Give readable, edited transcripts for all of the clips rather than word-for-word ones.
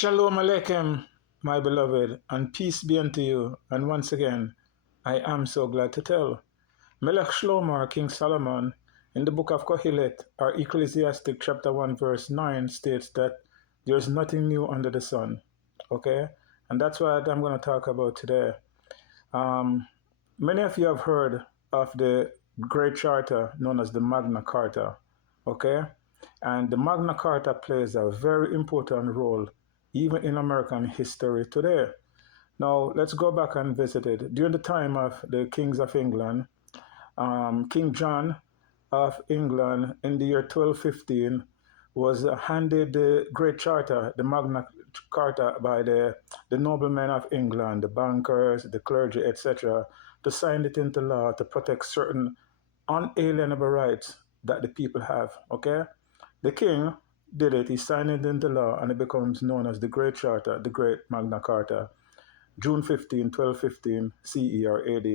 Shalom Aleichem, my beloved, and peace be unto you. And once again, I am so glad to tell. Melech Shlomo, or King Solomon, in the book of Kohelet, or Ecclesiastic chapter 1 verse 9 states that there is nothing new under the sun. Okay? And that's what I'm going to talk about today. Many of you have heard of the Great Charter known as the Magna Carta. Okay? And the Magna Carta plays a very important role even in American history today. Now, let's go back and visit it. During the time of the kings of England, King John of England in the year 1215 was handed the Great Charter, the Magna Carta, by the noblemen of England, the bankers, the clergy, etc., to sign it into law to protect certain unalienable rights that the people have. Okay? The king did it, he signed it into law, and it becomes known as the Great Charter, the Great Magna Carta, June 15, 1215 CE or AD.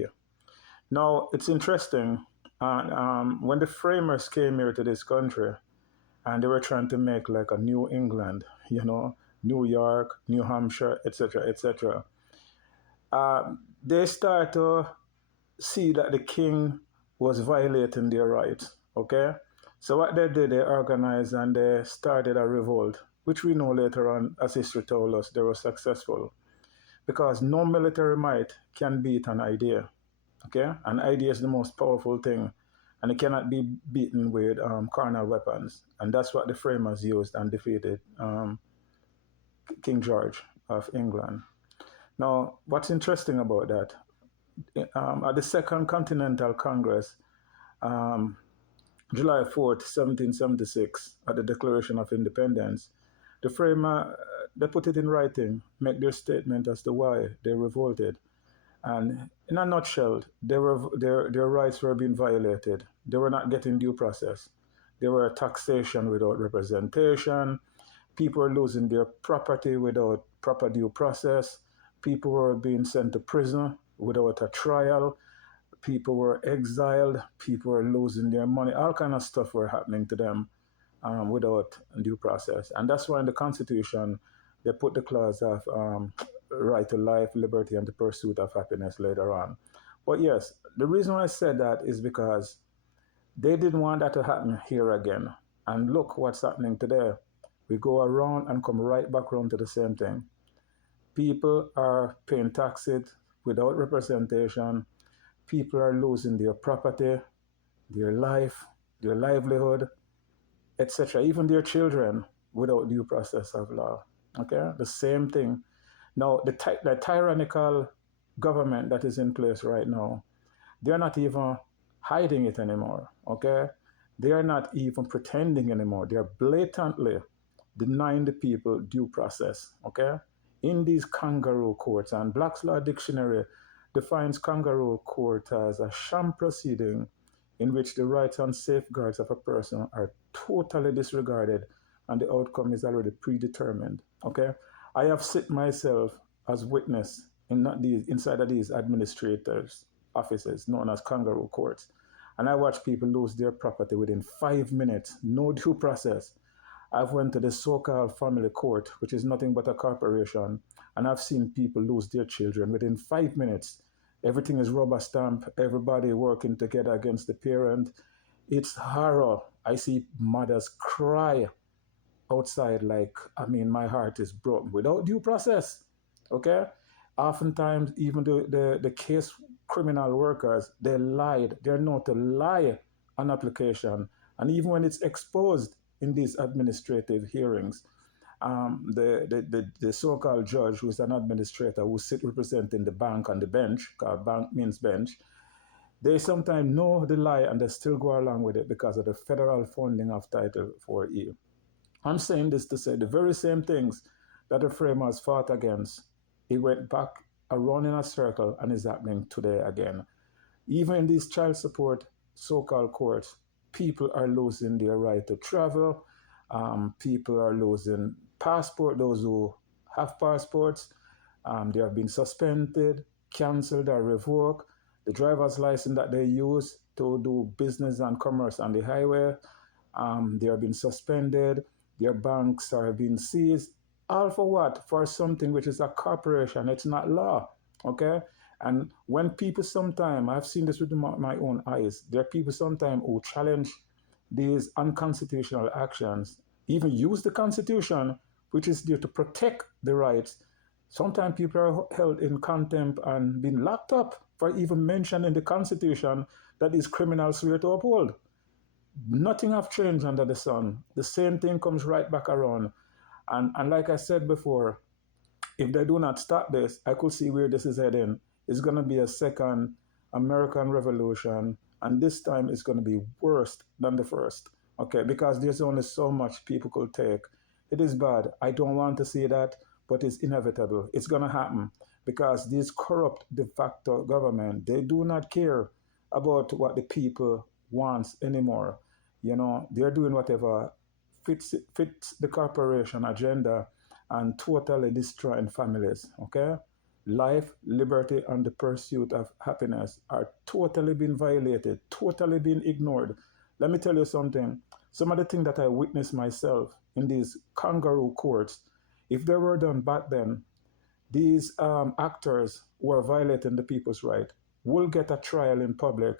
Now, it's interesting, when the framers came here to this country, and they were trying to make like a New England, New York, New Hampshire, etc., etc., they start to see that the king was violating their rights, okay? So what they did, they organized and they started a revolt, which we know later on, as history told us, they were successful. Because no military might can beat an idea, okay? An idea is the most powerful thing, and it cannot be beaten with carnal weapons. And that's what the framers used and defeated King George of England. Now, what's interesting about that, at the Second Continental Congress, July 4th, 1776, at the Declaration of Independence, the framer, they put it in writing, make their statement as to why they revolted. And in a nutshell, their rights were being violated. They were not getting due process. There were taxation without representation. People were losing their property without proper due process. People were being sent to prison without a trial. People were exiled, people were losing their money, all kind of stuff were happening to them without due process. And that's why in the Constitution, they put the clause of right to life, liberty, and the pursuit of happiness later on. But yes, the reason why I said that is because they didn't want that to happen here again. And look what's happening today. We go around and come right back around to the same thing. People are paying taxes without representation. People are losing their property, their life, their livelihood, etc., even their children without due process of law. Okay, the same thing. Now, the tyrannical government that is in place right now, they're not even hiding it anymore. Okay, they are not even pretending anymore. They are blatantly denying the people due process. Okay, in these kangaroo courts, and Black's Law Dictionary defines kangaroo court as a sham proceeding in which the rights and safeguards of a person are totally disregarded and the outcome is already predetermined. Okay, I have sit myself as witness inside of these administrators' offices known as kangaroo courts, and I watch people lose their property within 5 minutes, no due process. I've went to the so-called family court, which is nothing but a corporation, and I've seen people lose their children within 5 minutes. Everything is rubber stamp, everybody working together against the parent. It's horror. I see mothers cry outside like, my heart is broken without due process, okay? Oftentimes, even the case criminal workers, they lied. They're known to lie on application. And even when it's exposed in these administrative hearings, the so-called judge, who is an administrator, who sit representing the bank on the bench, called bank means bench, they sometimes know the lie and they still go along with it because of the federal funding of Title 4E. I'm saying this to say the very same things that the framers fought against, it went back around in a circle and is happening today again. Even in these child support so-called courts, people are losing their right to travel. People are losing passport, those who have passports. They have been suspended, cancelled, or revoked. The driver's license that they use to do business and commerce on the highway, they have been suspended. Their banks are being seized. All for what? For something which is a corporation. It's not law. Okay? And when people sometimes, I've seen this with my own eyes, there are people sometimes who challenge these unconstitutional actions, even use the Constitution, which is there to protect the rights. Sometimes people are held in contempt and being locked up for even mentioning the Constitution that these criminals swear to uphold. Nothing have changed under the sun. The same thing comes right back around. And like I said before, if they do not stop this, I could see where this is heading. It's going to be a second American Revolution, and this time it's going to be worse than the first. Okay, because there's only so much people could take. It is bad. I don't want to see that, but it's inevitable. It's going to happen because these corrupt de facto government, they do not care about what the people wants anymore. You know, they're doing whatever fits the corporation agenda and totally destroying families. Okay, life, liberty, and the pursuit of happiness are totally being violated, totally being ignored. Let me tell you something. Some of the things that I witnessed myself in these kangaroo courts, if they were done back then, these actors who are violating the people's right will get a trial in public.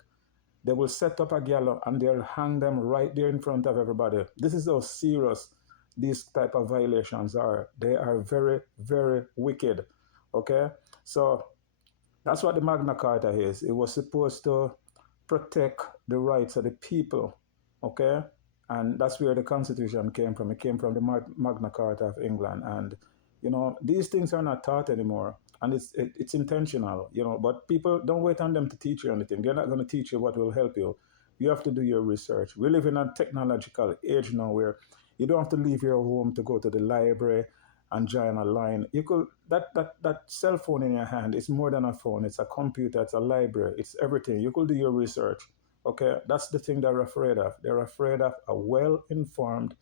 They will set up a gallows and they'll hang them right there in front of everybody. This is how serious these type of violations are. They are very, very wicked. Okay? So that's what the Magna Carta is. It was supposed to protect the rights of the people. Okay? And that's where the Constitution came from. It came from the Magna Carta of England. And, you know, these things are not taught anymore. And it's intentional, you know, but people don't wait on them to teach you anything. They're not going to teach you what will help you. You have to do your research. We live in a technological age now where you don't have to leave your home to go to the library and join a line. You could that cell phone in your hand is more than a phone. It's a computer. It's a library. It's everything. You could do your research. Okay, that's the thing they're afraid of. They're afraid of a well-informed,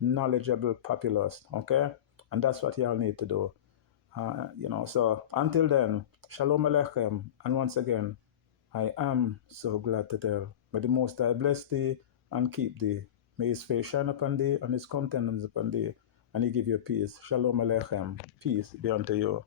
knowledgeable populace. Okay, and that's what y'all need to do. You know. So until then, shalom aleichem, and once again, I am so glad to tell. May the Most High bless thee and keep thee. May His face shine upon thee and His countenance upon thee, and He give you peace. Shalom aleichem. Peace be unto you.